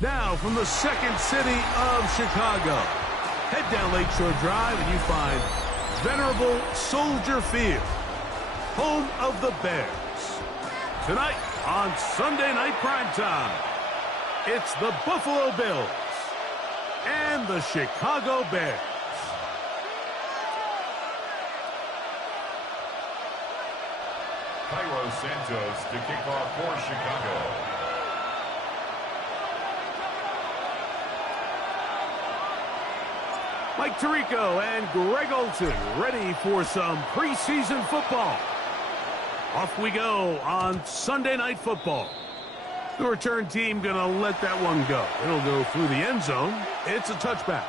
Now, from the second city of Chicago, head down Lakeshore Drive and you find venerable Soldier Field, home of the Bears. Tonight on Sunday Night Primetime, it's the Buffalo Bills and the Chicago Bears. Cairo Santos to kick off for Chicago. Mike Tirico and Greg Olson ready for some preseason football. Off we go on Sunday Night Football. The return team going to let that one go. It'll go through the end zone. It's a touchback.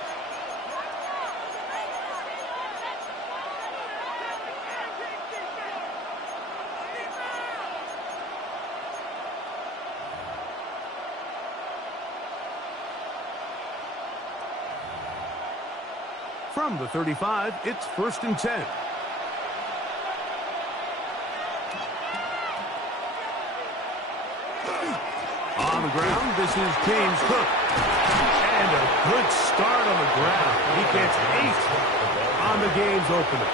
From the 35, it's 1st and 10. On the ground, this is James Cook. And a good start on the ground. He gets 8 on the game's opener.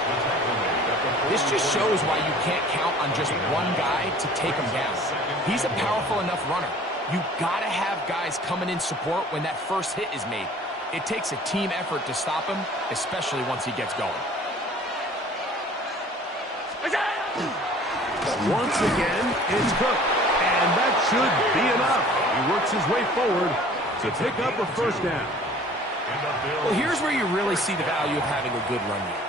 This just shows why you can't count on just one guy to take him down. He's a powerful enough runner. You got to have guys coming in support when that first hit is made. It takes a team effort to stop him, especially once he gets going. Once again, it's Cook. And that should be enough. He works his way forward to pick up a first down. Well, here's where you really see the value of having a good run game.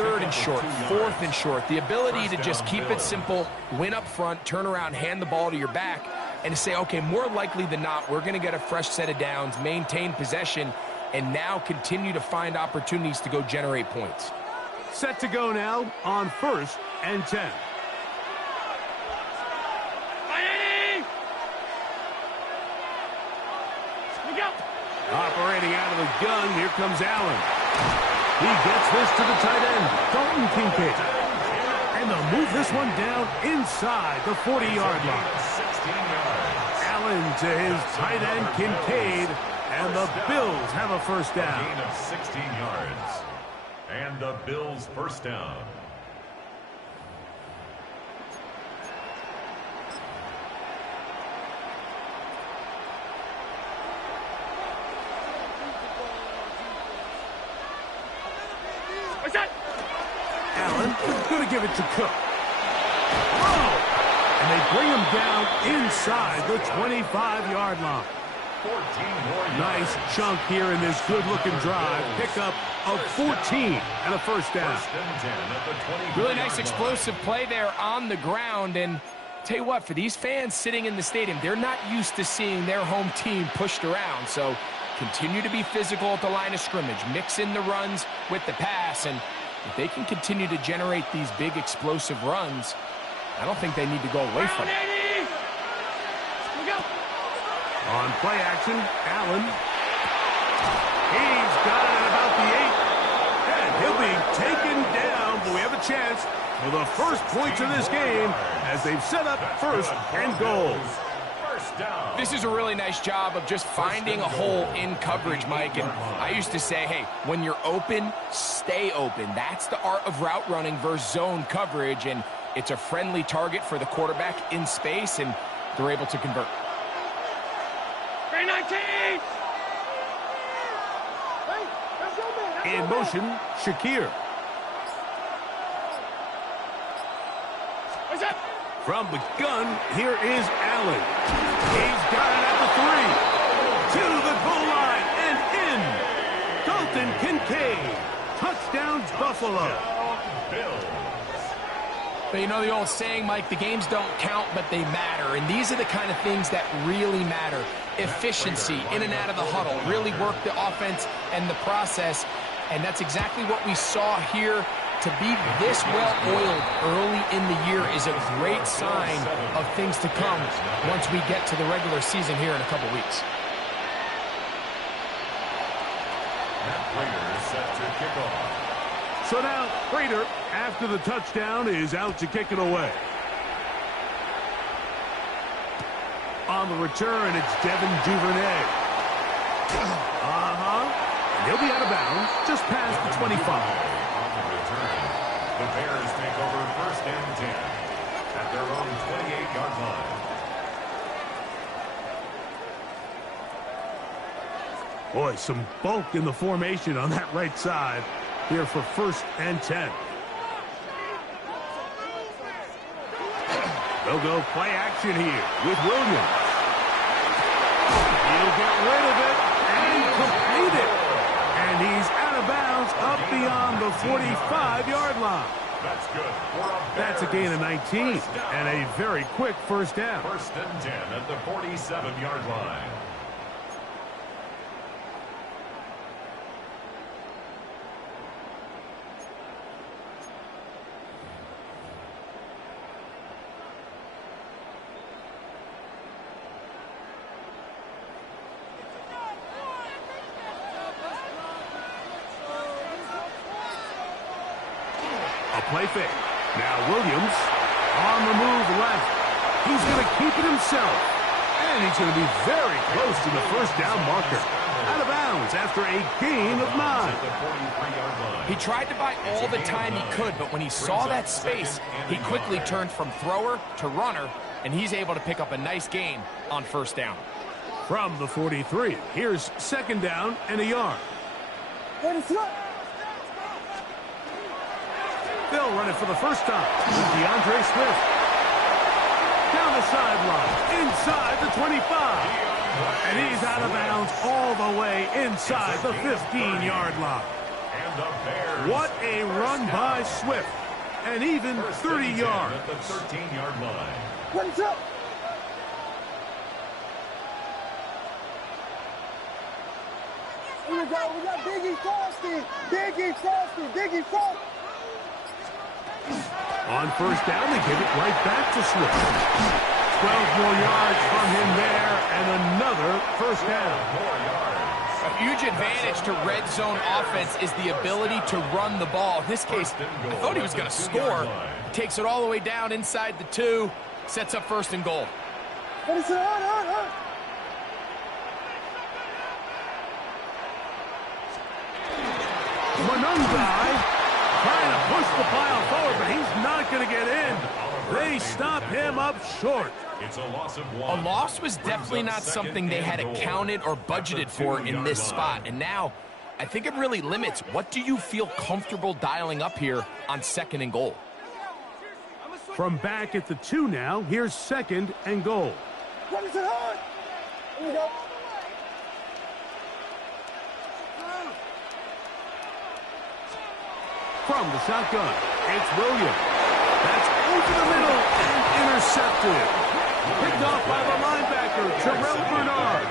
3rd and short, 4th and short. The ability to just keep it simple, win up front, turn around, hand the ball to your back, and to say, okay, more likely than not, we're going to get a fresh set of downs, maintain possession, and now continue to find opportunities to go generate points. Set to go now on 1st and 10. Operating out of the gun, here comes Allen. He gets this to the tight end, Dalton Kincaid. And they'll move this one down inside the 40-yard line. Allen to his tight end, Kincaid. And the Bills have a first down. A gain of 16 yards. And the Bills first down. Allen going to give it to Cook. Oh! And they bring him down inside the 25-yard line. 14 more yards. Nice chunk here in this good-looking drive. Pickup of 14 and a first down. First and 10 at the 20. Really nice explosive play there on the ground. And tell you what, for these fans sitting in the stadium, they're not used to seeing their home team pushed around. So continue to be physical at the line of scrimmage. Mix in the runs with the pass. And if they can continue to generate these big explosive runs, I don't think they need to go away from it. On play action, Allen. He's got it at about the 8. And he'll be taken down, but we have a chance for the first points of this game as they've set up 1st and goal. First down. This is a really nice job of just finding a hole in coverage, Mike. And I used to say, hey, when you're open, stay open. That's the art of route running versus zone coverage. And it's a friendly target for the quarterback in space, and they're able to convert. 19! In motion, Shakir. From the gun, here is Allen. He's got it at the 3. To the goal line and in. Dalton Kincaid. Touchdown, Buffalo. But you know the old saying, Mike, the games don't count, but they matter. And these are the kind of things that really matter. Efficiency, in and out of the huddle, really work the offense and the process. And that's exactly what we saw here to be this well-oiled early in the year is a great sign of things to come once we get to the regular season here in a couple weeks. Prater set to kick off. So now, Prater, after the touchdown, is out to kick it away. On the return, it's Devin Duvernay. And he'll be out of bounds just past the 25. On the return, the Bears take over 1st and 10 at their own 28-yard line. Boy, some bulk in the formation on that right side here for 1st and 10. They'll go play action here with Williams. He'll get rid of it and complete it. And he's out of bounds up beyond the 45-yard line. That's good. That's a gain of 19 and a very quick first down. 1st and 10 at the 47-yard line. Play fake. Now Williams on the move left. He's going to keep it himself. And he's going to be very close to the first down marker. Out of bounds after a gain of 9. He tried to buy all the time he could, but when he saw that space, he quickly turned from thrower to runner, and he's able to pick up a nice gain on first down. From the 43, here's 2nd down and a yard. They'll run it for the first time with DeAndre Swift. Down the sideline, inside the 25. And he's out of bounds all the way inside the 15-yard line. What a run by Swift. And even 30 yards. At the 13-yard line. What's up? Here we go. We got Biggie Frosty. Biggie Frosty. Biggie Frosty. On first down, they give it right back to Swift. 12 more yards from him there, and another first down. A huge advantage to red zone offense is the ability to run the ball. In this case, I thought he was going to score. Takes it all the way down inside the 2, sets up 1st and goal. Monungai trying to push the pile forward, but he's not going to get in. They stop him up short. It's a loss of 1. A loss was definitely not something they had accounted or budgeted for in this spot. And now, I think it really limits what do you feel comfortable dialing up here on 2nd and goal. From back at the 2 now, here's 2nd and goal. Here we go. From the shotgun, it's Williams. That's over the middle and intercepted. Picked off by the linebacker, Terrell Bernard.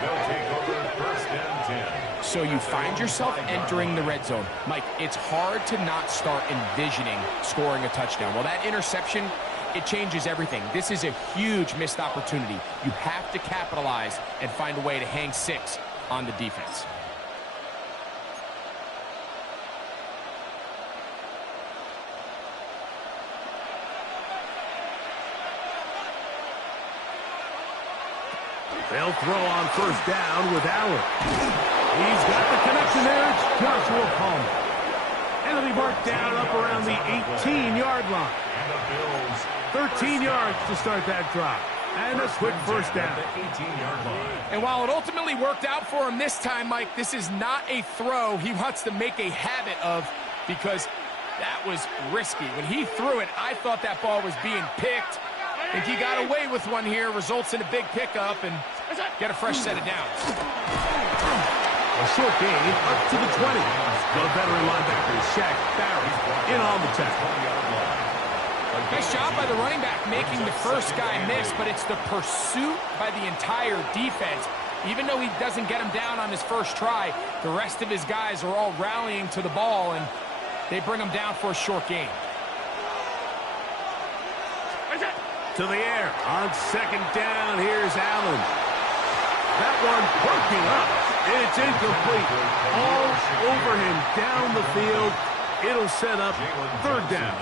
They'll take over 1st and 10. So you find yourself entering the red zone. Mike, it's hard to not start envisioning scoring a touchdown. Well, that interception, it changes everything. This is a huge missed opportunity. You have to capitalize and find a way to hang 6 on the defense. They'll throw on first down with Allen. He's got the connection there. It's Joshua Palmer. And he'll be marked down up around the 18-yard line. 13 yards to start that drive. And a quick first down. And while it ultimately worked out for him this time, Mike, this is not a throw he wants to make a habit of, because that was risky. When he threw it, I thought that ball was being picked. I think he got away with one here, results in a big pickup, and get a fresh set of downs. A short gain up to the 20. The veteran linebacker, Shaq Barrett, in on the tackle. Nice job by the running back making the first guy miss, but it's the pursuit by the entire defense. Even though he doesn't get him down on his first try, the rest of his guys are all rallying to the ball, and They bring him down for a short gain. To the air. On second down, here's Allen. That one broken up. It's incomplete. All over him down the field. It'll set up third down.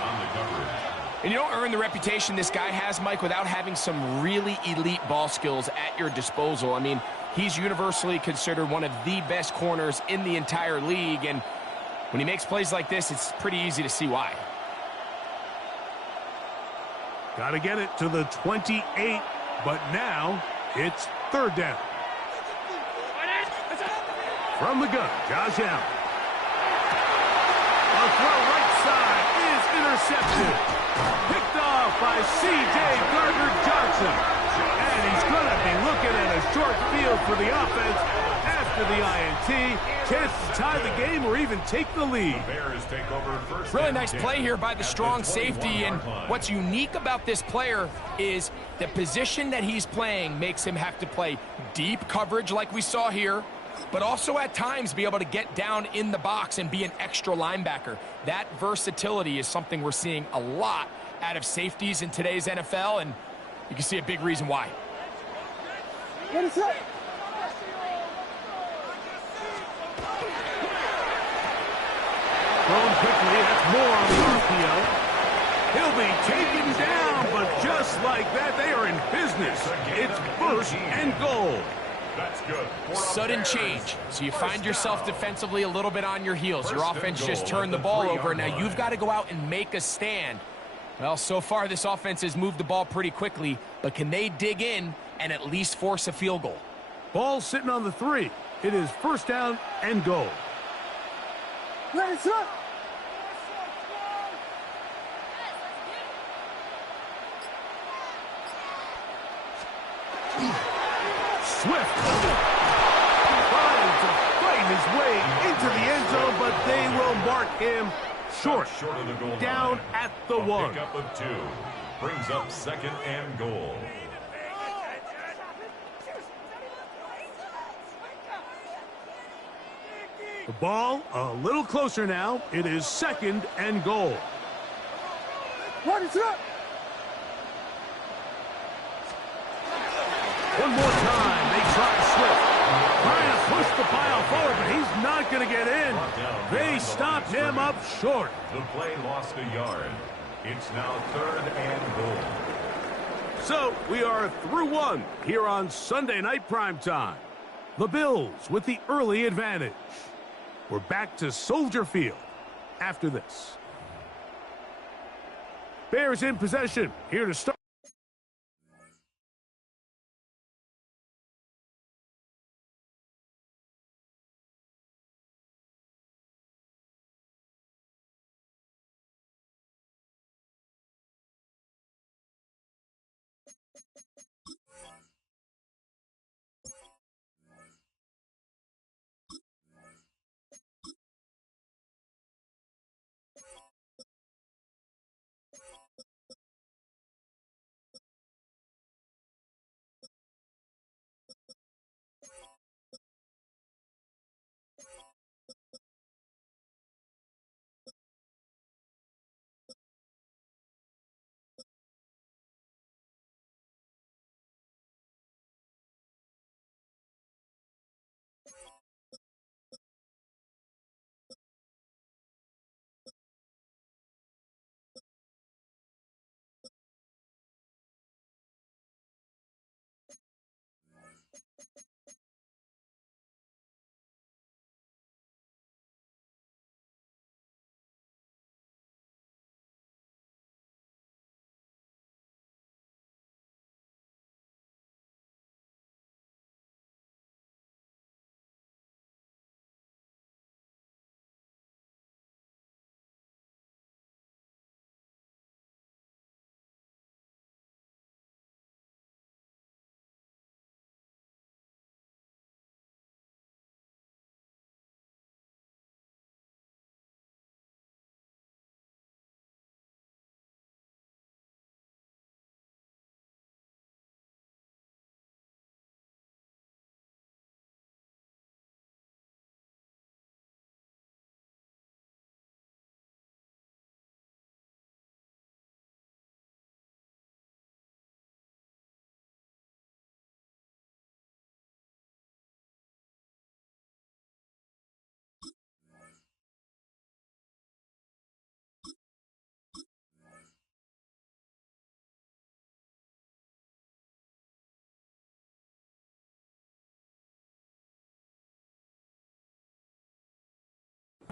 And you don't earn the reputation this guy has, Mike, without having some really elite ball skills at your disposal. I mean, he's universally considered one of the best corners in the entire league, and when he makes plays like this, it's pretty easy to see why. Got to get it to the 28, but now it's third down. From the gun, Josh Allen. A throw right side is intercepted. Picked off by C.J. Gardner-Johnson. And he's going to be looking at a short field for the offense after the INT. Chance to tie the game or even take the lead. Really nice play here by the strong safety. And what's unique about this player is the position that he's playing makes him have to play deep coverage like we saw here, but also at times be able to get down in the box and be an extra linebacker. That versatility is something we're seeing a lot out of safeties in today's NFL, and you can see a big reason why. What is that? Thrown quickly, that's more on the RPO. He'll be taken down, but just like that, they are in business. It's first and goal. That's good. Sudden change. So you find yourself defensively a little bit on your heels. Your offense just turned the ball over. Now you've got to go out and make a stand. Well, so far this offense has moved the ball pretty quickly, but can they dig in and at least force a field goal? Ball sitting on the 3. It is first down and goal. Let it up. Swift trying to fight his way into the end zone, but they will mark him short of the goal down line. at the 1. Pickup of 2 brings up second and goal. The ball a little closer now. It is second and goal. What is up? One more time, they try Swift. Trying to push the pile forward, but he's not going to get in. They stopped him up short. The play lost a yard. It's now third and goal. So we are through 1 here on Sunday Night Primetime. The Bills with the early advantage. We're back to Soldier Field after this. Bears in possession, here to start.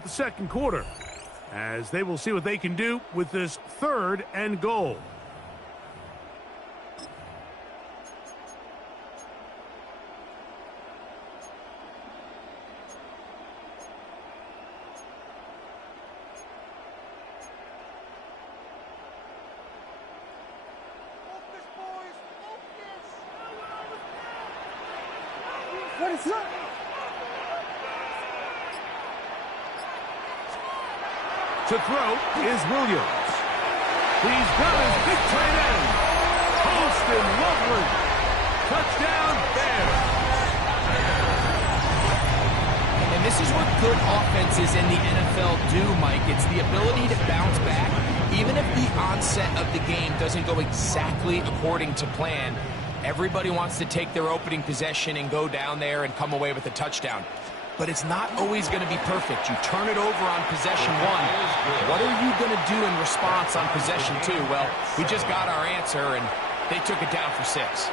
the second quarter, as they will see what they can do with this 3rd and goal. What is up? To throw is Williams. He's got his big tight end. Holston Loveland. Touchdown, Bears. And this is what good offenses in the NFL do, Mike. It's the ability to bounce back, even if the onset of the game doesn't go exactly according to plan. Everybody wants to take their opening possession and go down there and come away with a touchdown. But it's not always going to be perfect. You turn it over on possession 1. What are you going to do in response on possession 2? Well, we just got our answer, and they took it down for 6.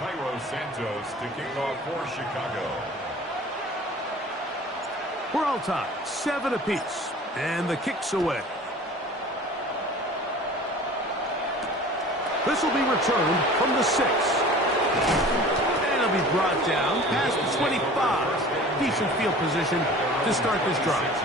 Cairo Santos to kick off for Chicago. We're all tied, 7 apiece, and the kick's away. This will be returned from the 6. And it'll be brought down past the 25. Decent field position to start this drive.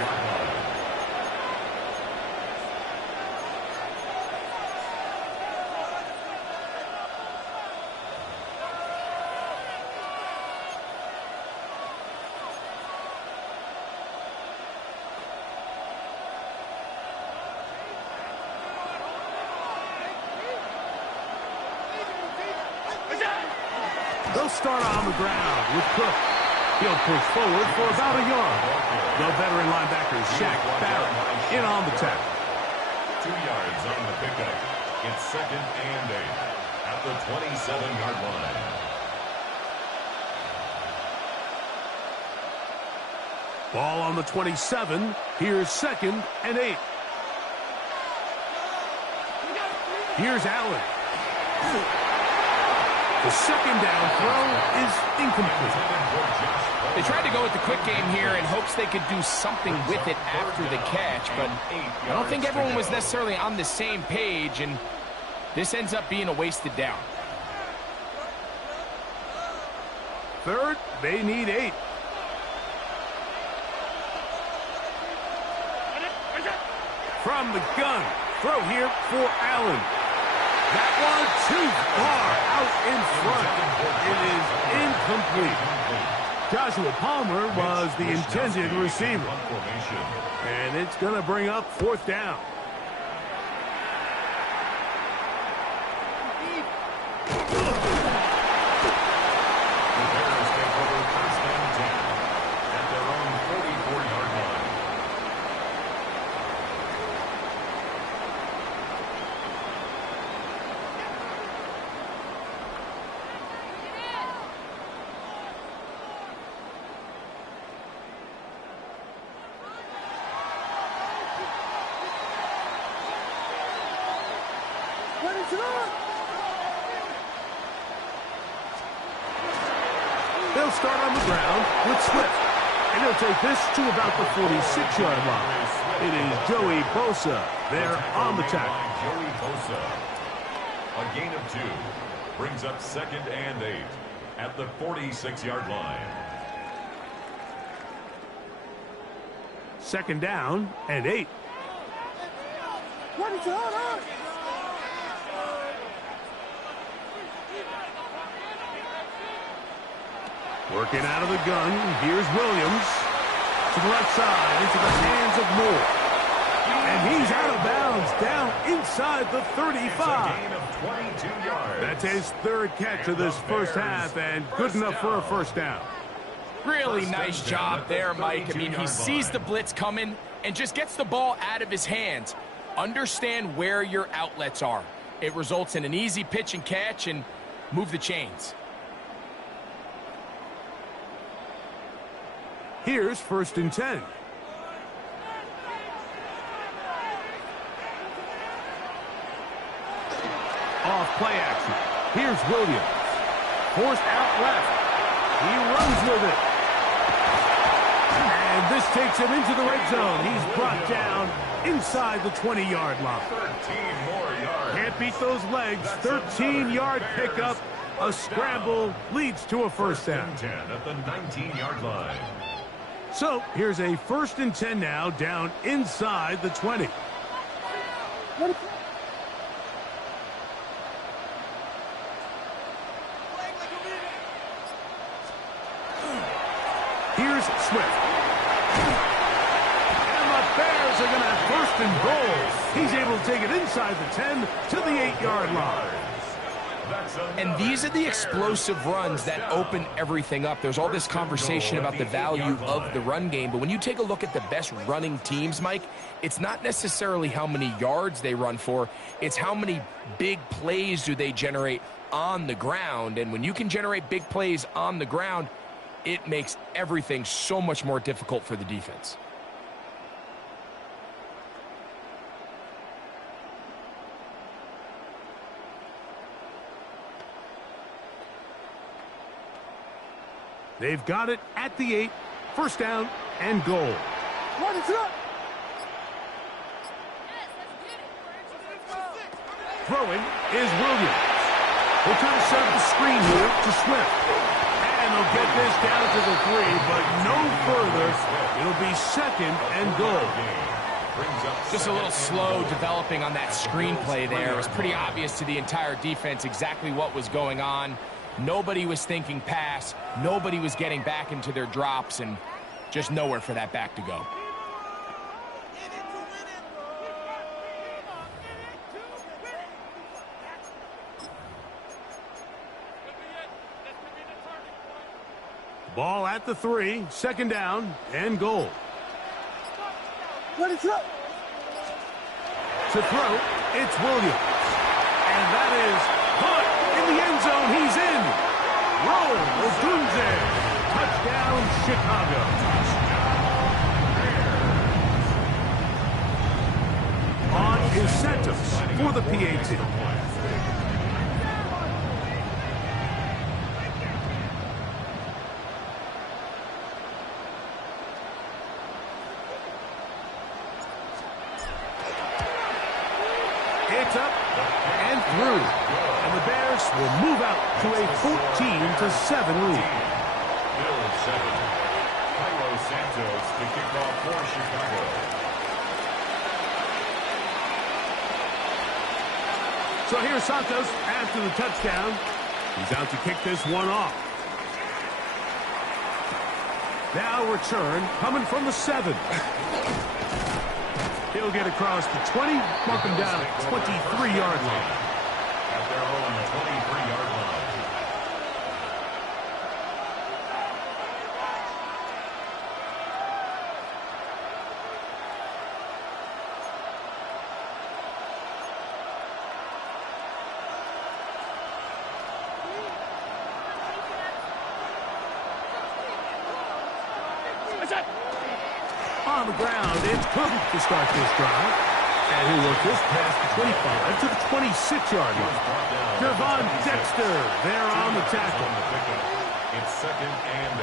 They'll start on the ground with Cook. He'll push forward for about a yard. The veteran linebacker, Shaq Barrett, in on the tackle. 2 yards on the pickup. It's 2nd and 8 at the 27-yard line. Ball on the 27. Here's 2nd and 8. Here's Allen. The 2nd down throw is incomplete. They tried to go with the quick game here in hopes they could do something with it after the catch, but I don't think everyone was necessarily on the same page, and this ends up being a wasted down. 3rd, they need 8. From the gun, throw here for Allen. That one too far out in front. It is incomplete. Joshua Palmer was the intended receiver. And it's going to bring up 4th down. They'll start on the ground with Swift. And he'll take this to about the 46-yard line. It is Joey Bosa there on the tackle. Joey Bosa. A gain of 2. Brings up 2nd and 8 at the 46-yard line. 2nd down and 8. What is going on? Working out of the gun, here's Williams. To the left side, into the hands of Moore. And he's out of bounds, down inside the 35. It's a gain of 22 yards. That's his 3rd catch of this first half, and good enough for a first down. Really nice job there, Mike. I mean, he sees the blitz coming and just gets the ball out of his hands. Understand where your outlets are. It results in an easy pitch and catch and move the chains. Here's 1st and 10. Off play action. Here's Williams. Forced out left. He runs with it. And this takes him into the red zone. He's brought down inside the 20-yard line. 13 more yards. Can't beat those legs. 13-yard pickup. A scramble leads to a first down. 10 at the 19-yard line. So here's a 1st and 10 now, down inside the 20. Here's Swift. And the Bears are going to have 1st and goal. He's able to take it inside the 10 to the 8-yard line. And these are the explosive runs that open everything up. There's all this conversation about the value of the run game, but when you take a look at the best running teams, Mike, it's not necessarily how many yards they run for, it's how many big plays do they generate on the ground. And when you can generate big plays on the ground, it makes everything so much more difficult for the defense. They've got it at the 8. 1st down and goal. Run it up. Throwing is Williams. We'll try to set up the screen here to Swift. And they'll get this down to the 3, but no further. It'll be 2nd and goal. Just a little slow developing on that screenplay there. It was pretty obvious to the entire defense exactly what was going on. Nobody was thinking pass. Nobody was getting back into their drops, and just nowhere for that back to go. Ball at the 3, 2nd down and goal. Run it up. To throw, it's Williams. And that is caught in the end zone. He's in. Roll, Odunze. Touchdown, Chicago. On incentives for the PAT. It's up and through. And the Bears will move out to a 14-7 lead. Bill 7. Cairo Santos to kick off for Chicago. So here's Santos after the touchdown. He's out to kick this one off. Now return coming from the 7. He'll get across the 20, mark him down at 23-yard line. At their own 23-yard line. On the ground, it's Cook to start this drive. And he'll work this past the 25 to the 26-yard line. Gervon Dexter there on the tackle. It's 2nd and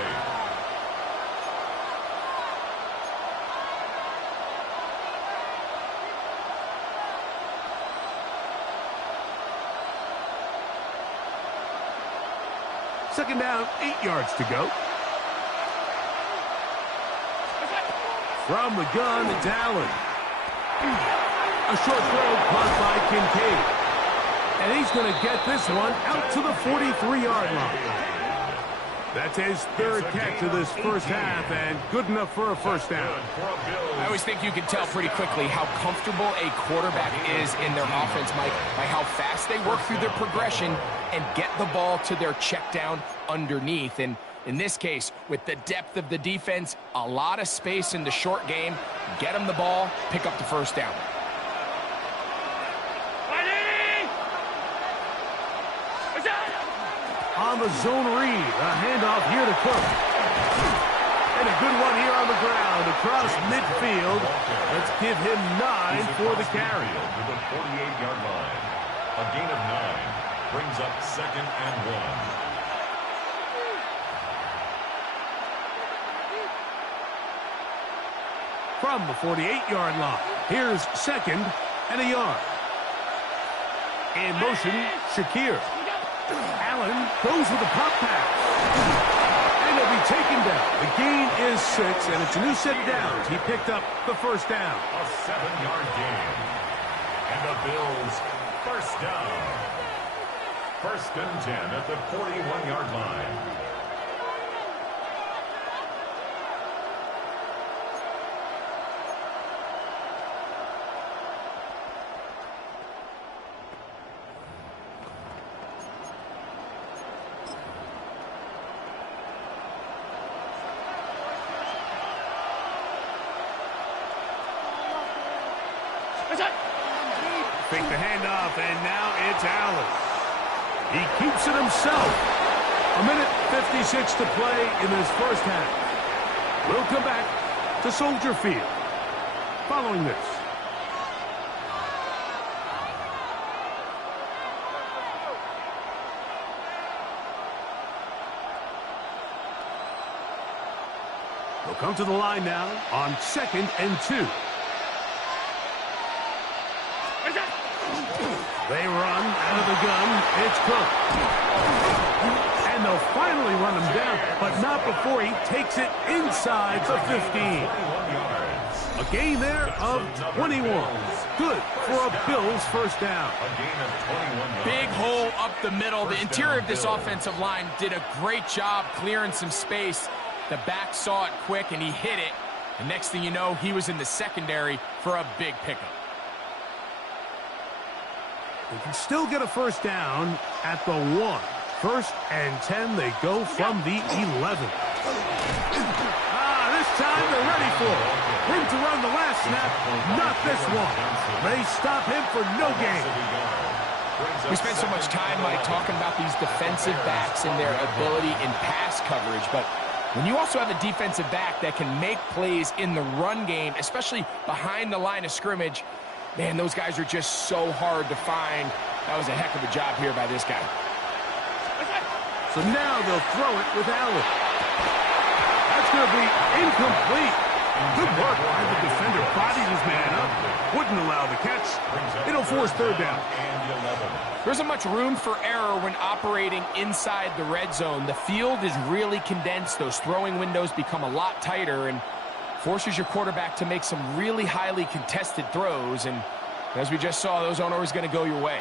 8. Second down, 8 yards to go. From the gun, it's Allen. A short throw caught by Kincaid. And he's going to get this one out to the 43-yard line. That's his 3rd catch of this first half, and good enough for a first down. I always think you can tell pretty quickly how comfortable a quarterback is in their offense, Mike, by how fast they work through their progression and get the ball to their check down underneath. And in this case, with the depth of the defense, a lot of space in the short game, get them the ball, pick up the first down. On the zone read, a handoff here to Cook. And a good one here on the ground across midfield. Let's give him 9 for the carry. To the 48-yard line. A gain of 9. brings up 2nd and 1. From the 48-yard line, here's 2nd and a yard. In motion, Shakir. Allen goes with a pop pass. And he'll be taken down. The gain is 6, and it's a new set of downs. He picked up the first down. A 7-yard gain. And the Bills, first down. 1st and 10 at the 41-yard line. Fake the handoff, and now it's Allen. He keeps it himself. 1:56 to play in this first half. We'll come back to Soldier Field following this. We'll come to the line now on 2nd and 2. They run out of the gun. It's Cook. And they'll finally run him down, but not before he takes it inside the 15. A gain there of 21. Good for a Bills first down. Big hole up the middle. The interior of this offensive line did a great job clearing some space. The back saw it quick, and he hit it. And next thing you know, he was in the secondary for a big pickup. They can still get a first down at the 1. 1st and 10, they go from the 11. This time they're ready for it. Room to run the last snap, not this one. They stop him for no gain. We spent so much time, Mike, talking about these defensive backs and their ability in pass coverage, but when you also have a defensive back that can make plays in the run game, especially behind the line of scrimmage, man, those guys are just so hard to find. That was a heck of a job here by this guy. So now they'll throw it with Allen. That's going to be incomplete. Good work by the defender. Bodied his man up. Wouldn't allow the catch. It'll force 3rd down. There isn't much room for error when operating inside the red zone. The field is really condensed. Those throwing windows become a lot tighter and forces your quarterback to make some really highly contested throws. And as we just saw, those aren't always going to go your way.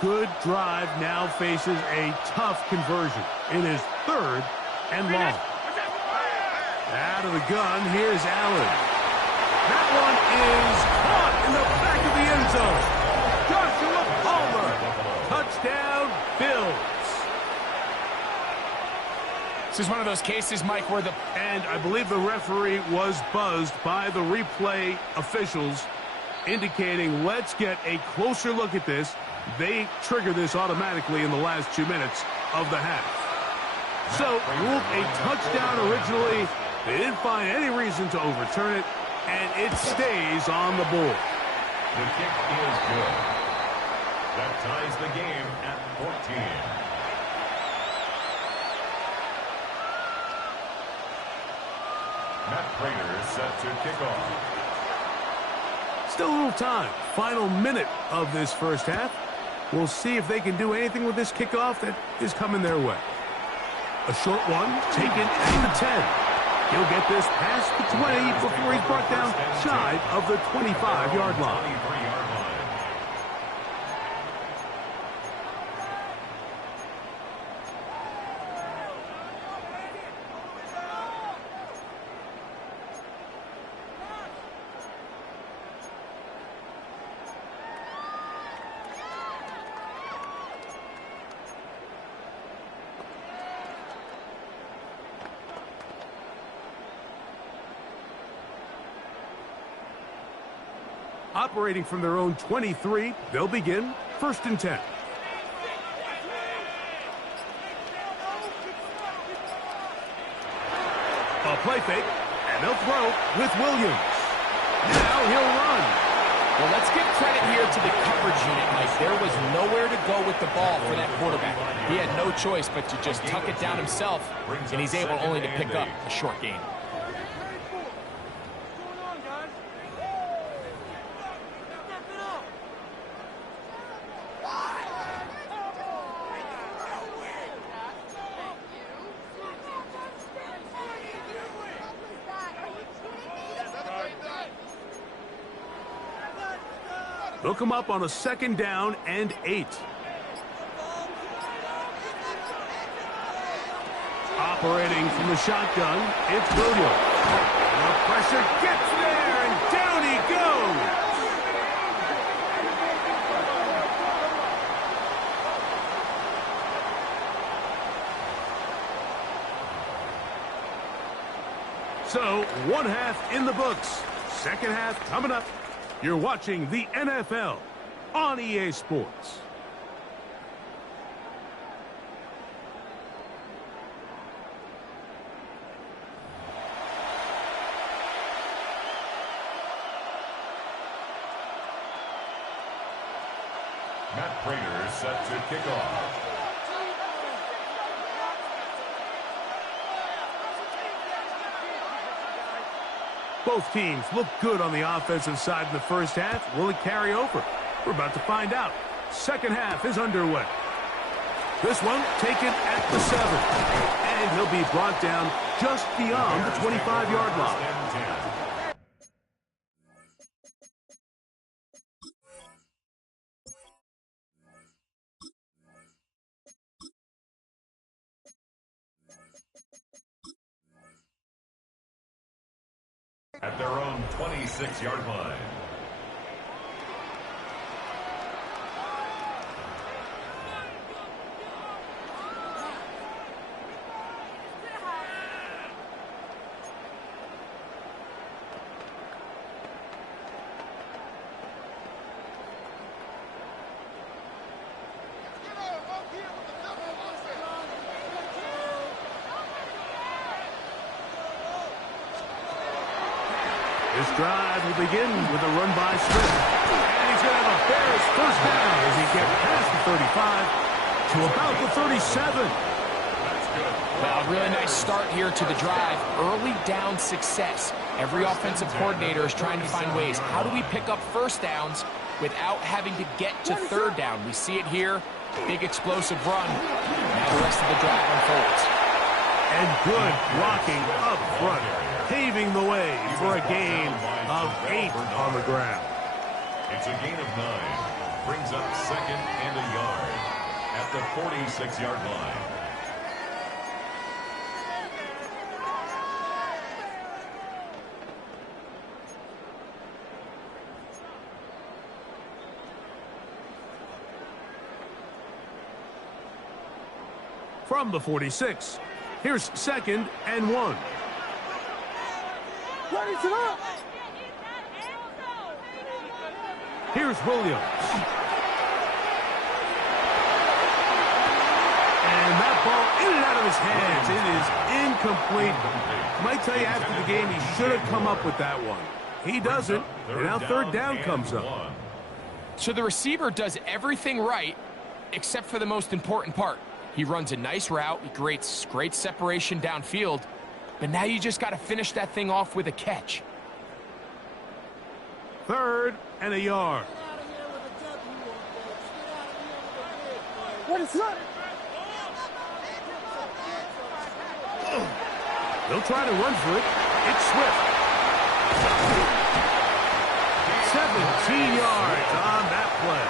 Good drive now faces a tough conversion. It is 3rd and long. Out of the gun, here's Allen. That one is caught in the back of the end zone. Joshua Palmer. Touchdown, Bills. This is one of those cases, Mike, where And I believe the referee was buzzed by the replay officials, indicating let's get a closer look at this. They trigger this automatically in the last 2 minutes of the half. So, ruled a touchdown originally. They didn't find any reason to overturn it, and it stays on the board. The kick is good. That ties the game at 14. Matt Prater is set to kick off. Still a little time. Final minute of this first half. We'll see if they can do anything with this kickoff that is coming their way. A short one taken at the 10. He'll get this past the 20 before he's brought down shy of the 25-yard line. Operating from their own 23, they'll begin 1st and 10. A play fake, and they'll throw with Williams. Now he'll run. Well, let's give credit here to the coverage unit, Mike. There was nowhere to go with the ball for that quarterback. He had no choice but to just tuck it down himself, and he's able only to pick up a short gain. Look him up on a 2nd down and 8. Operating from the shotgun, it's Williams. The pressure gets there, and down he goes. So, 1 half in the books. 2nd half coming up. You're watching the NFL on EA Sports. Matt Prater set to kick off. Both teams look good on the offensive side in the first half. Will it carry over? We're about to find out. 2nd half is underway. This one taken at the 7. And he'll be brought down just beyond the 25-yard line. At their own 26-yard line. This drive will begin with a run by Smith. And he's going to have a Bears 1st down as he gets past the 35 to about the 37. Well, a really nice start here to the drive. Early down success. Every offensive coordinator is trying to find ways. How do we pick up 1st downs without having to get to 3rd down? We see it here. Big explosive run. Now the rest of the drive unfolds. And good blocking up front, paving the way for a gain of 8 on the ground. It's a gain of 9. Brings up 2nd and a yard at the 46-yard line. From the 46, here's 2nd and 1. Here's Williams. And that ball in and out of his hands. It is incomplete. I might tell you after the game he should have come up with that one. He doesn't, and now 3rd down comes up. So the receiver does everything right except for the most important part. He runs a nice route, he creates great separation downfield, but now you just got to finish that thing off with a catch. 3rd and a yard. What is that? They'll try to run for it. It's Swift. 17 yards on that play.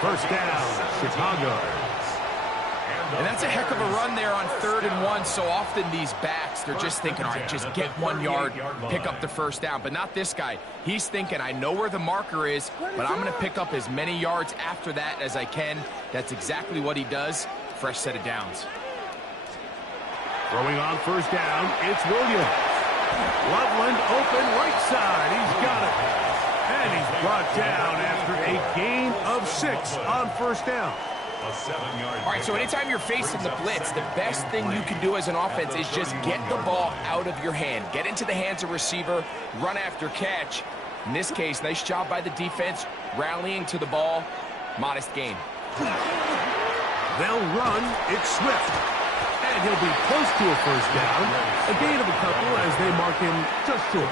1st down, Chicago. And that's a heck of a run there on 3rd and 1. So often these backs, they're just thinking, all right, just get 1 yard, pick up the 1st down. But not this guy. He's thinking, I know where the marker is, but I'm going to pick up as many yards after that as I can. That's exactly what he does. Fresh set of downs. Throwing on 1st down, it's Williams. Loveland open right side. He's got it. And he's brought down after a gain of 6 on 1st down. All right, so anytime you're facing the blitz, the best thing you can do as an offense is just get the ball out of your hand. Get into the hands of receiver, run after catch. In this case, nice job by the defense, rallying to the ball. Modest gain. They'll run. It's Swift. And he'll be close to a first down. A gain of a couple as they mark him just short.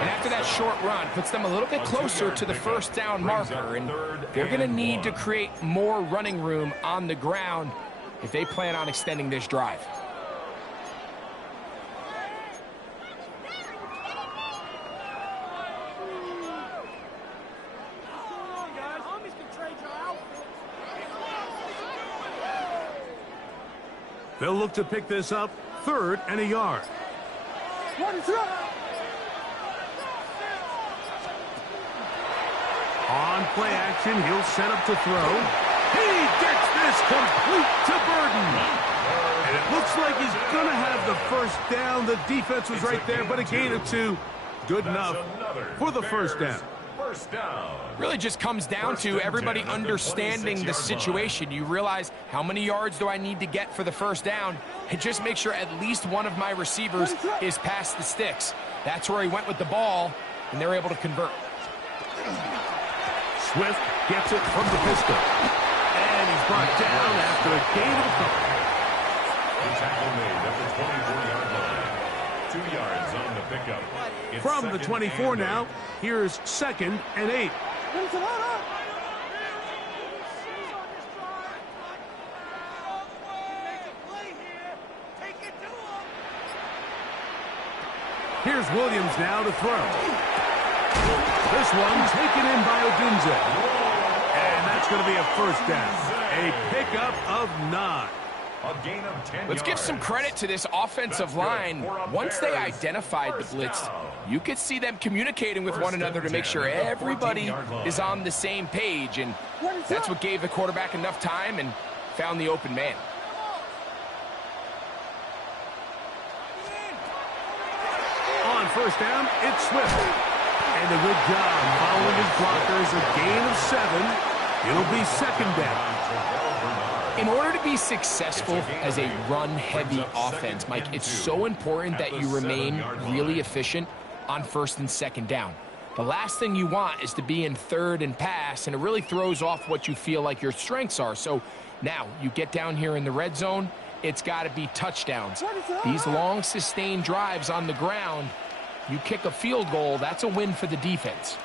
And after that short run, puts them a little bit closer to the first down marker. And they're going to need to create more running room on the ground if they plan on extending this drive. They'll look to pick this up, 3rd and a yard. On play action, he'll set up to throw. He gets this complete to Burden. And it looks like he's going to have the first down. The defense was right there, but a gain of 2. Good enough for the first down. Really just comes down to everybody understanding the situation. You realize how many yards do I need to get for the first down, and just make sure at least one of my receivers is past the sticks. That's where he went with the ball, and they're able to convert. Swift gets it from the pistol. And he's brought down after a gain of a couple. The tackle made at the 24-yard line. 2 yards on the pickup. It's from the 24 now, here's 2nd and 8. Here's Williams now to throw. This one taken in by Odunze. And that's going to be a first down. A pickup of 9. A gain of 10 Let's give some credit to this offensive line. Once they identified the blitz, you could see them communicating with one another to make sure everybody is on the same page. And that's what gave the quarterback enough time and found the open man. On first down, it's Swift. And a good job following his blockers. A gain of 7. It'll be 2nd down. In order to be successful as a run-heavy offense, Mike, it's so important that you remain really efficient on 1st and 2nd down. The last thing you want is to be in 3rd and pass, and it really throws off what you feel like your strengths are. So now you get down here in the red zone, it's got to be touchdowns. These long, sustained drives on the ground, you kick a field goal, that's a win for the defense.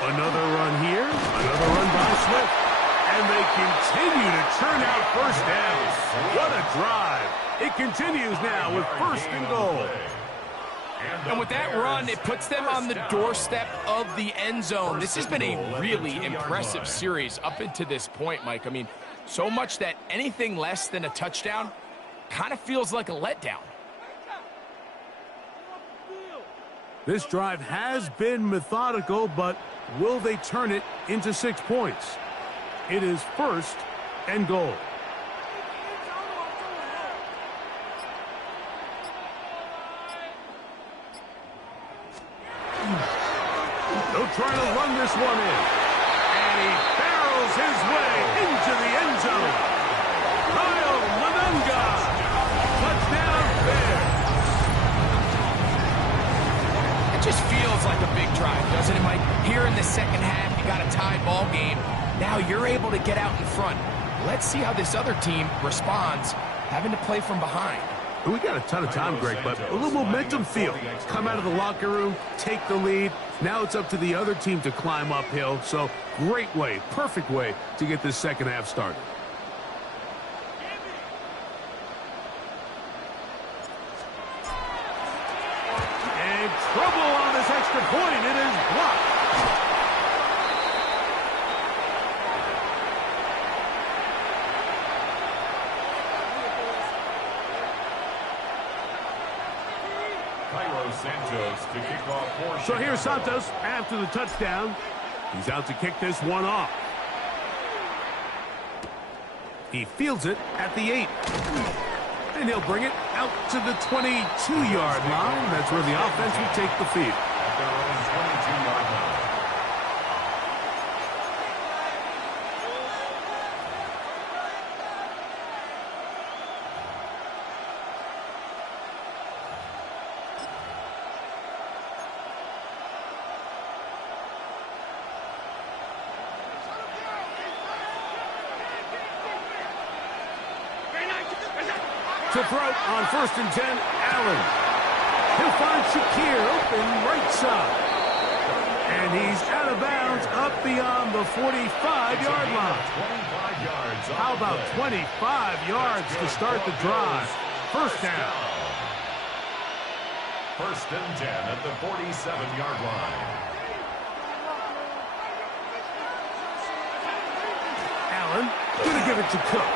Another run here, another run by Swift. And they continue to churn out first downs. What a drive. It continues now with 1st and goal. And with that run, it puts them on the doorstep of the end zone. This has been a really impressive series up until this point, Mike. I mean, so much that anything less than a touchdown kind of feels like a letdown. This drive has been methodical, but will they turn it into 6 points? It is 1st and goal. They'll try to run this one in. And he barrels his way into the end zone. Kyle Manunga. Touchdown Bears. It just feels like a big drive, doesn't it, Mike? Here in the second half, you got a tied ball game. Now you're able to get out in front. Let's see how this other team responds, having to play from behind. We got a ton of time, Greg, but a little momentum feel. Come out of the locker room, take the lead. Now it's up to the other team to climb uphill. So great way, perfect way to get this second half started. And trouble on this extra point. It is blocked. Santos to kick off. So here's Santos after the touchdown. He's out to kick this one off. He fields it at the 8. And he'll bring it out to the 22-yard line. That's where the offense will take the field. At their own 22-yard line. to throw on 1st and 10. Allen. He'll find Shakir open right side. And he's out of bounds up beyond the 45-yard line. How about 25 yards to start the drive? First down. 1st and 10 at the 47-yard line. Allen going to give it to Cook.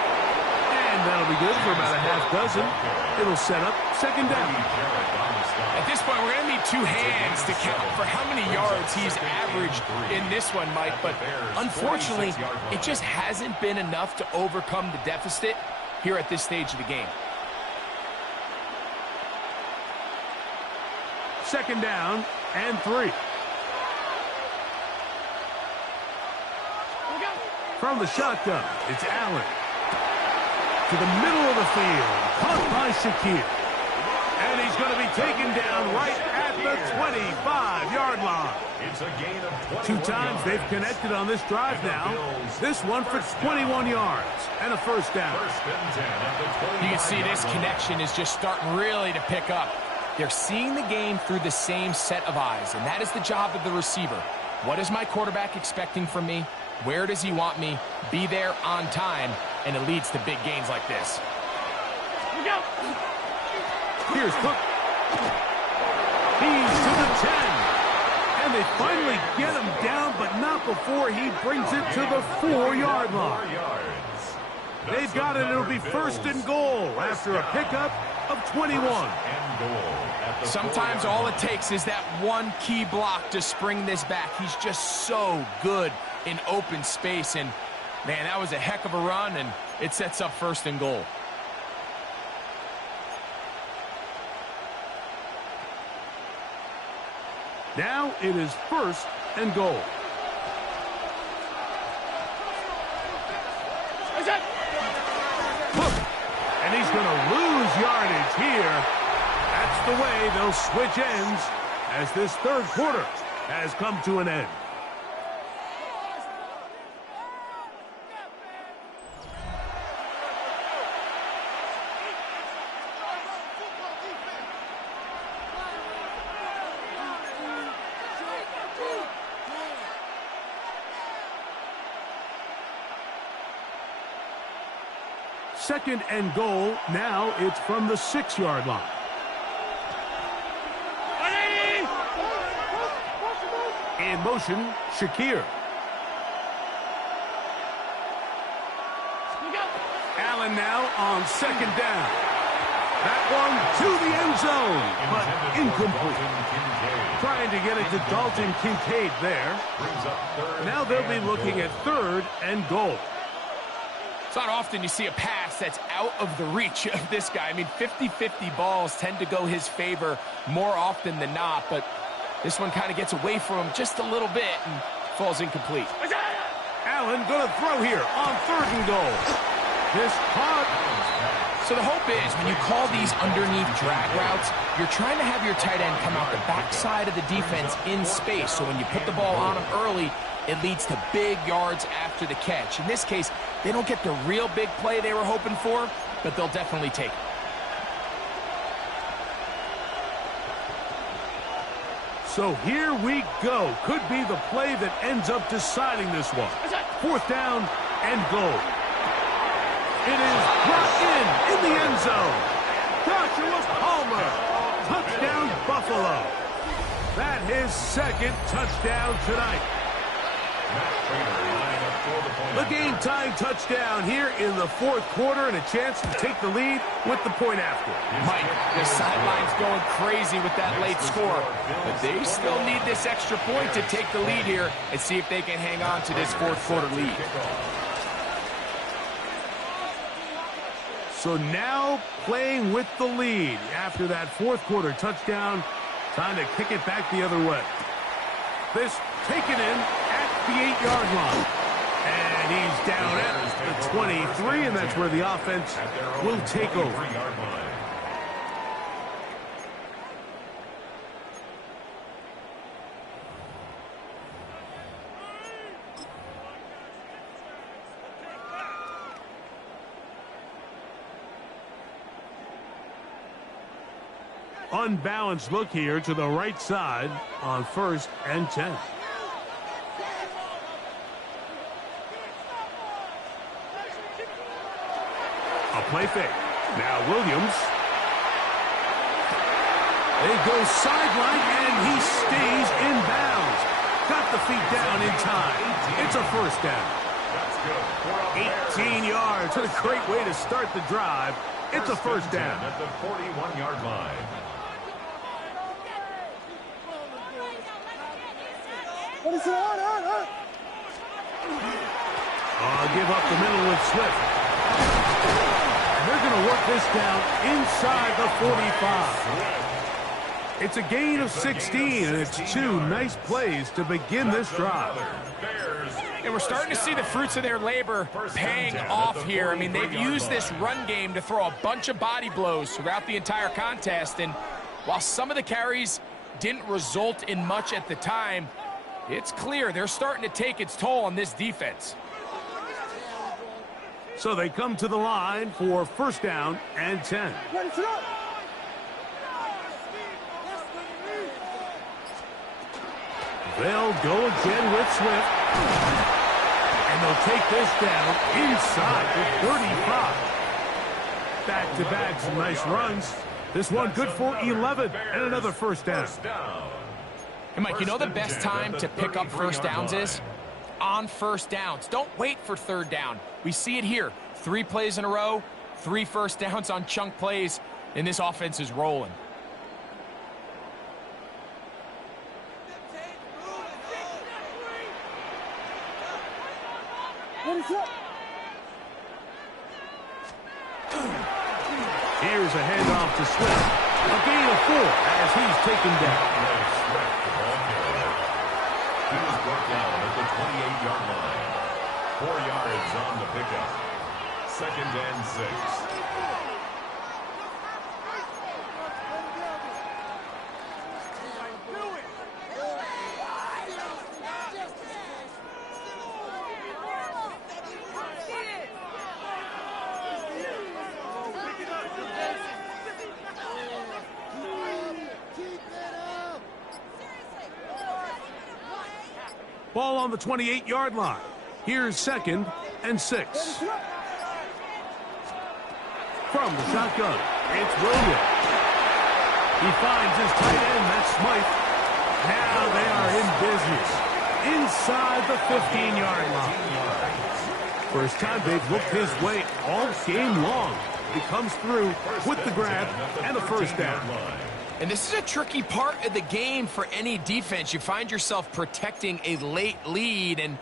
And that'll be good for about a half dozen. It'll set up 2nd down. At this point, we're going to need 2 hands to count for how many yards he's averaged in this one, Mike. But unfortunately, it just hasn't been enough to overcome the deficit here at this stage of the game. 2nd down and 3. From the shotgun, it's Allen. To the middle of the field, caught by Shakir. And he's going to be taken down right at the 25-yard line. It's a gain of 2 times they've connected on this drive now. This one for 21 yards and a 1st down. You can see this connection is just starting really to pick up. They're seeing the game through the same set of eyes, and that is the job of the receiver. What is my quarterback expecting from me? Where does he want me? Be there on time, and it leads to big gains like this. Here's Cook. He's to the 10. And they finally get him down, but not before he brings it to the 4-yard line. They've got it. It'll be 1st and goal after a pickup of 21. Sometimes all it takes is that one key block to spring this back. He's just so good in open space. And, man, that was a heck of a run, and it sets up 1st and goal. Now it is 1st and goal. Cook. And he's going to lose yardage here. That's the way they'll switch ends as this 3rd quarter has come to an end. Second and goal. Now it's from the 6-yard line. In motion, Shakir. Allen now on 2nd down. That one to the end zone, but incomplete. Trying to get it to Dalton Kincaid there. Now they'll be looking at 3rd and goal. It's not often you see a pass that's out of the reach of this guy. I mean, 50-50 balls tend to go his favor more often than not, but this one kind of gets away from him just a little bit and falls incomplete. Allen going to throw here on 3rd and goal. This caught. So the hope is when you call these underneath drag routes, you're trying to have your tight end come out the backside of the defense in space. So when you put the ball on him early, it leads to big yards after the catch. In this case, they don't get the real big play they were hoping for, but they'll definitely take it. So here we go. Could be the play that ends up deciding this one. 4th down and goal. It is brought in the end zone. Joshua Palmer. Touchdown, Buffalo. That his 2nd touchdown tonight. The game-tying touchdown here in the 4th quarter and a chance to take the lead with the point after. Mike, the sideline's going crazy with that late score, but they still need this extra point to take the lead here and see if they can hang on to this 4th quarter lead. So now playing with the lead after that 4th quarter touchdown, time to kick it back the other way. This taken in at the 8-yard line. And he's down at the 23, and that's where the offense will take over. Unbalanced look here to the right side on 1st and 10. A play fake. Now Williams. They go sideline, and he stays in bounds. Got the feet down in time. It's a 1st down. 18 yards. What a great way to start the drive. It's a 1st down. At the 41-yard line. Give up the middle with Swift. And they're going to work this down inside the 45. It's a gain of 16, and it's 2 nice plays to begin this drive. And we're starting to see the fruits of their labor paying off here. I mean, they've used this run game to throw a bunch of body blows throughout the entire contest. And while some of the carries didn't result in much at the time, it's clear they're starting to take its toll on this defense. So they come to the line for 1st down and 10. They'll go again with Swift. And they'll take this down inside the 35. Back-to-back, some nice runs. This one good for 11 and another 1st down. And Mike, you know the best time to pick up 1st downs is? On 1st downs. Don't wait for 3rd down. We see it here. 3 plays in a row, 3 1st downs on chunk plays, and this offense is rolling. Here's a handoff to Swift. A gain of 4 as he's taken down. He was brought down at the 28-yard line. 4 yards on the pickup. 2nd and 6. Ball on the 28-yard line. Here's 2nd and 6. From the shotgun, it's Williams. He finds his tight end, that's Smythe. Now they are in business. Inside the 15-yard line. First time they've looked his way all game long. He comes through with the grab and a 1st down. And this is a tricky part of the game for any defense. You find yourself protecting a late lead, and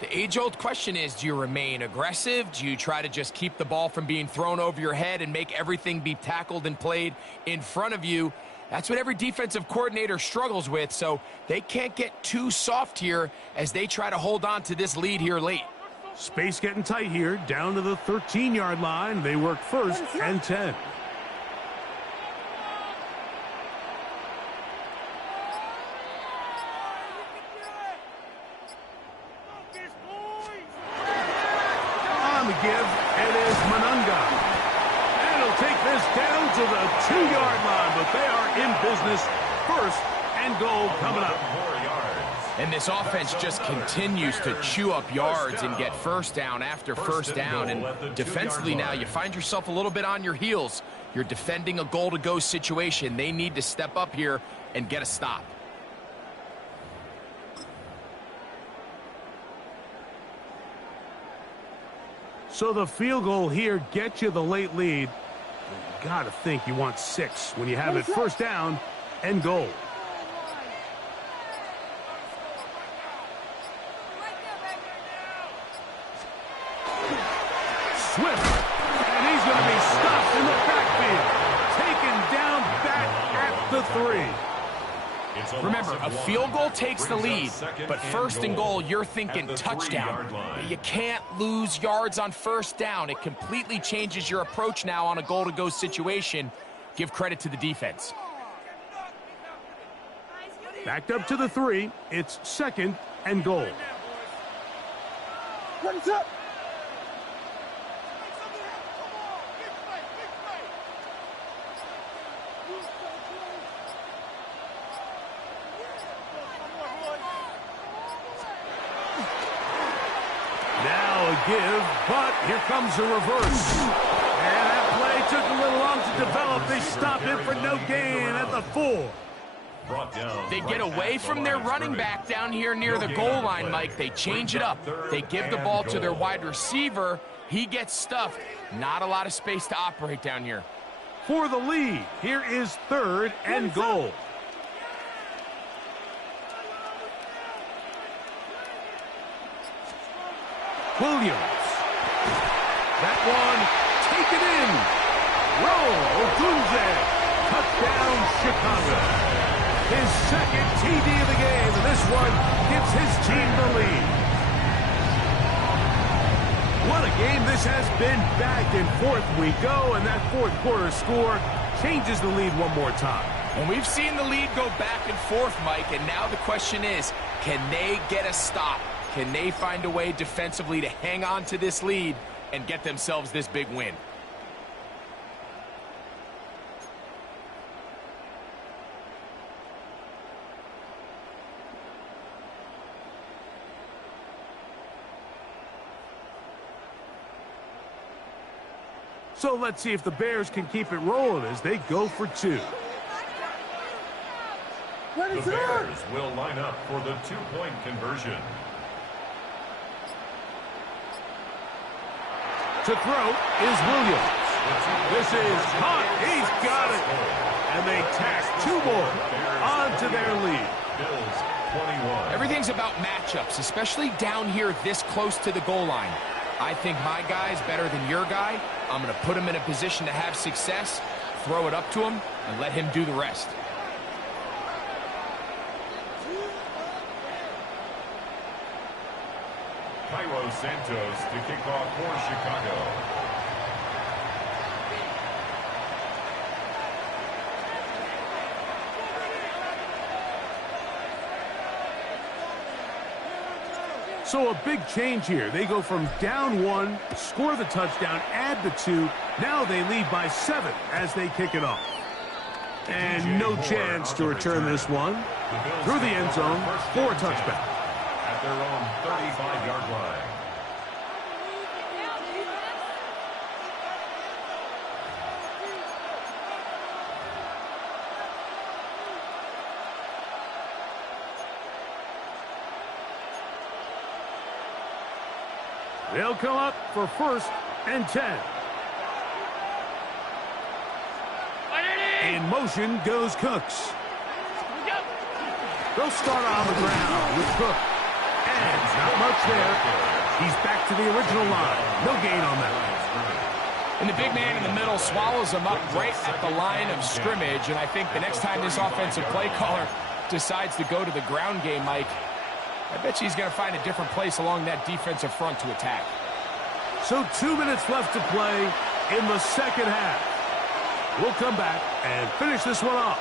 the age-old question is, do you remain aggressive? Do you try to just keep the ball from being thrown over your head and make everything be tackled and played in front of you? That's what every defensive coordinator struggles with, so they can't get too soft here as they try to hold on to this lead here late. Space getting tight here, down to the 13-yard line. They work 1st and 10. On the give, it is Manunga. And he'll take this down to the 2-yard line, but they are in business. 1st and goal coming up. And this offense just continues to chew up yards and get 1st down after 1st down. And defensively now, you find yourself a little bit on your heels. You're defending a goal-to-go situation. They need to step up here and get a stop. So the field goal here gets you the late lead. You got to think you want 6 when you have it 1st down and goal. Swift, and he's going to be stopped in the backfield. Taken down back at the 3. Remember, a field goal takes the lead, but 1st and goal, you're thinking touchdown. You can't lose yards on 1st down. It completely changes your approach now on a goal-to-go situation. Give credit to the defense. Backed up to the 3. It's 2nd and goal. What's up? give, but here comes a reverse. And that play took a little long to develop. They stopped it for no gain at the 4. They get away from their running back down here near the goal line, Mike. They change it up. They give the ball to their wide receiver. He gets stuffed. Not a lot of space to operate down here. For the lead, here is 3rd and goal. Williams. That one taken in. Roll, Ogunze. Touchdown, Chicago. His second TD of the game, and this one gives his team the lead. What a game this has been. Back and forth we go, and that 4th quarter score changes the lead one more time. And we've seen the lead go back and forth, Mike, and now the question is, can they get a stop? Can they find a way defensively to hang on to this lead and get themselves this big win? So let's see if the Bears can keep it rolling as they go for 2. The Bears will line up for the 2-point conversion. To throw is Williams. This is caught. He's got it. And they tack 2 more onto their lead. Bills 21. Everything's about matchups, especially down here this close to the goal line. I think my guy's better than your guy. I'm going to put him in a position to have success, throw it up to him, and let him do the rest. Cairo Santos to kick off for Chicago. So a big change here. They go from down 1, score the touchdown, add the 2. Now they lead by 7 as they kick it off. And no chance to return this one. Through the end zone for a touchback. At their own 35-yard line. They'll come up for 1st and 10. In motion goes Cooks. They'll start on the ground with Cook. And not much there. He's back to the original line. No gain on that. And the big man in the middle swallows him up right at the line of scrimmage. And I think the next time this offensive play caller decides to go to the ground game, Mike, I bet you he's going to find a different place along that defensive front to attack. So 2 minutes left to play in the second half. We'll come back and finish this one off.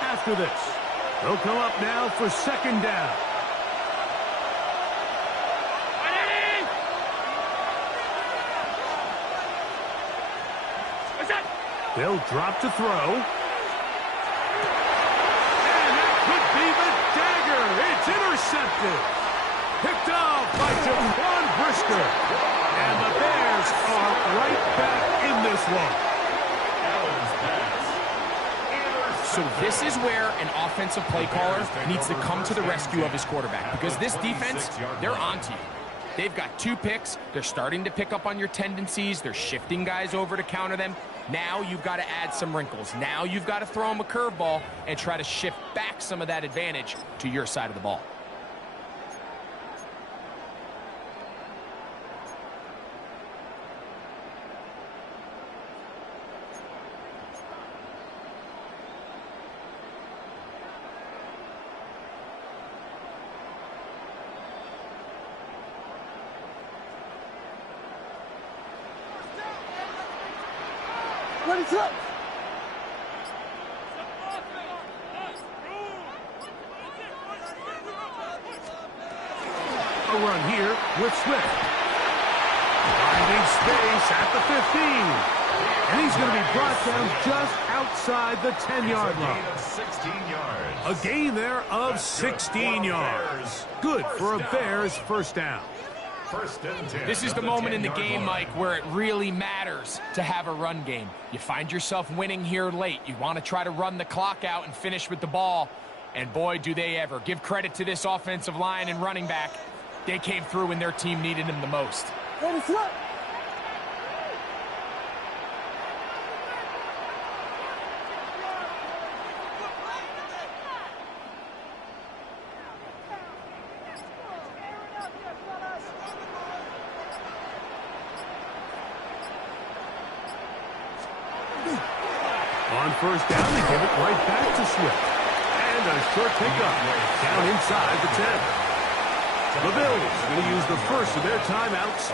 After this, they'll come up now for 2nd down. They'll drop to throw. And that could be the dagger. It's intercepted. Picked off by Jaquan Brisker. And the Bears are right back in this one. So this is where an offensive play caller needs to come to the rescue of his quarterback, because this defense, they're onto you. They've got 2 picks. They're starting to pick up on your tendencies. They're shifting guys over to counter them. Now you've got to add some wrinkles. Now you've got to throw them a curveball and try to shift back some of that advantage to your side of the ball. What is up? A run here with Swift. Finding space at the 15. And he's going to be brought down just outside the 10-yard line. A gain there of 16 yards. Good for a Bears first down. First and 10. This is the moment in the game, Mike, where it really matters to have a run game. You find yourself winning here late. You want to try to run the clock out and finish with the ball. And boy, do they ever. Give credit to this offensive line and running back. They came through when their team needed them the most. On first down, they give it right back to Swift. And a short pickup down inside the 10. The Bills going to use the first of their timeouts.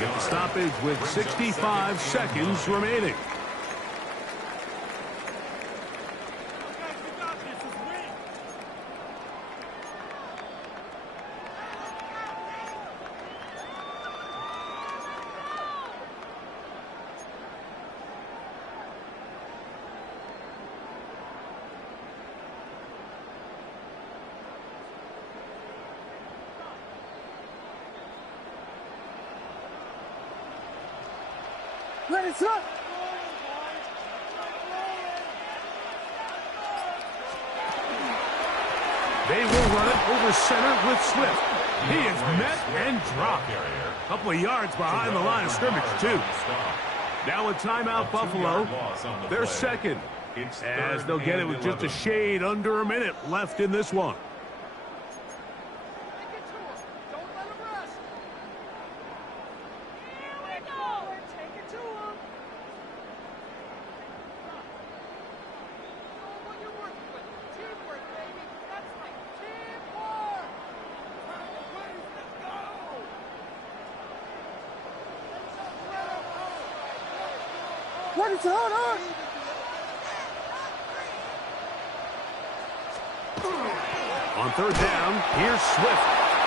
Get the stoppage with 65 seconds remaining. Ready, set. They will run it over center with Swift. He is met and dropped. A couple of yards behind the line of scrimmage, too. Now a timeout, Buffalo. Their second, as they'll get it with just a shade under a minute left in this one. Ready, set, hold on. On third down, here's Swift.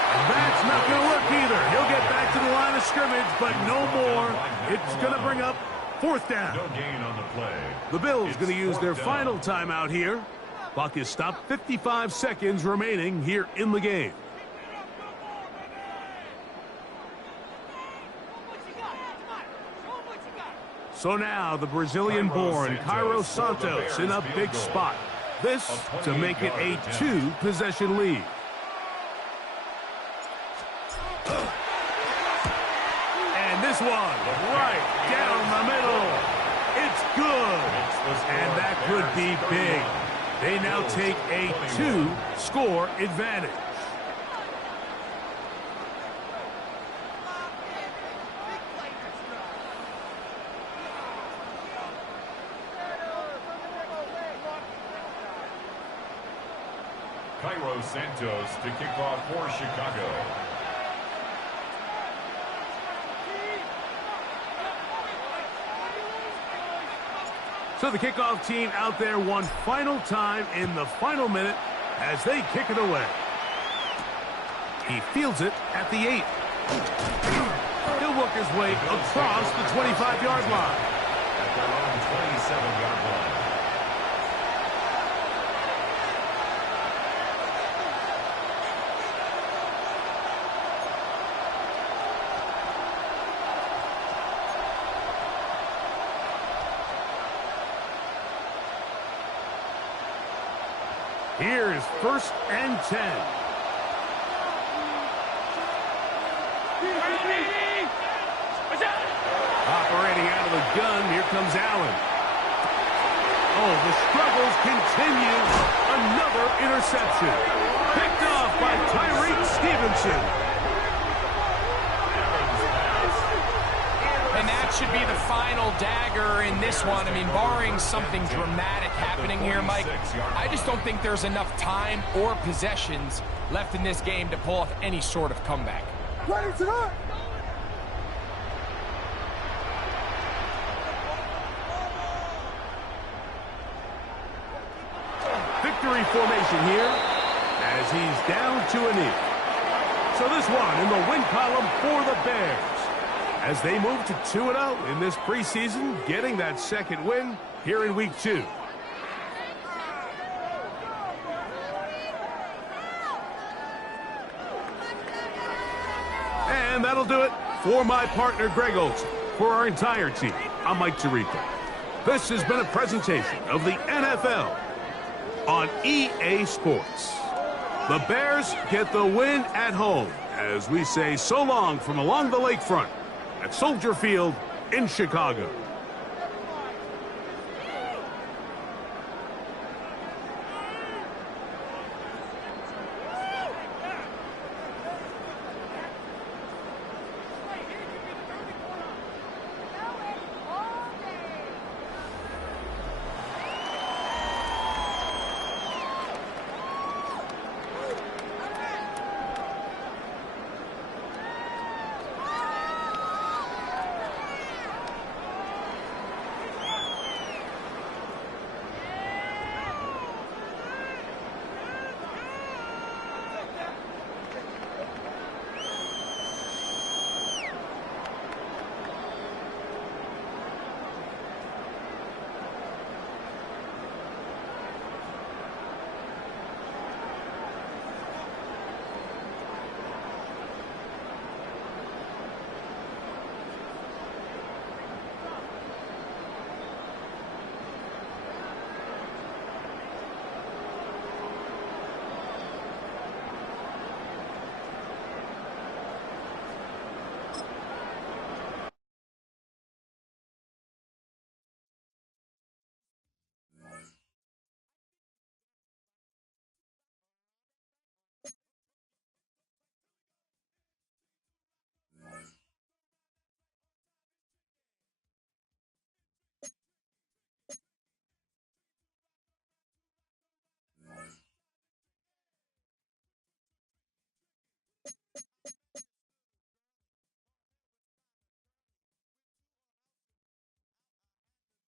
And that's not going to work either. He'll get back to the line of scrimmage, but no more. It's going to bring up fourth down. No gain on the play. The Bills going to use their final timeout here. Clock is stopped, 55 seconds remaining here in the game. So now the Brazilian-born Cairo Santos in a big spot. This to make it a two-possession lead. And this one right down the middle. It's good. And that could be big. They now take a two-score advantage. Cairo Santos to kick off for Chicago. So the kickoff team out there one final time in the final minute as they kick it away. He fields it at the 8. He'll work his way across the 25-yard line. At their own 27-yard line. Here's first and 10. Operating out of the gun, here comes Allen. Oh, the struggles continue. Another interception. Picked off by Tyreek Stevenson. And that should be the final dagger in this one. I mean, barring something dramatic happening here, Mike, I just don't think there's enough time or possessions left in this game to pull off any sort of comeback. Ready, set. Victory formation here as he's down to a knee. So this one in the win column for the Bears as they move to 2-0 in this preseason, getting that second win here in Week 2. And And that'll do it for my partner, Greg Olson. For our entire team, I'm Mike Tirico. This has been a presentation of the NFL on EA Sports. The Bears get the win at home as we say so long from along the lakefront at Soldier Field in Chicago.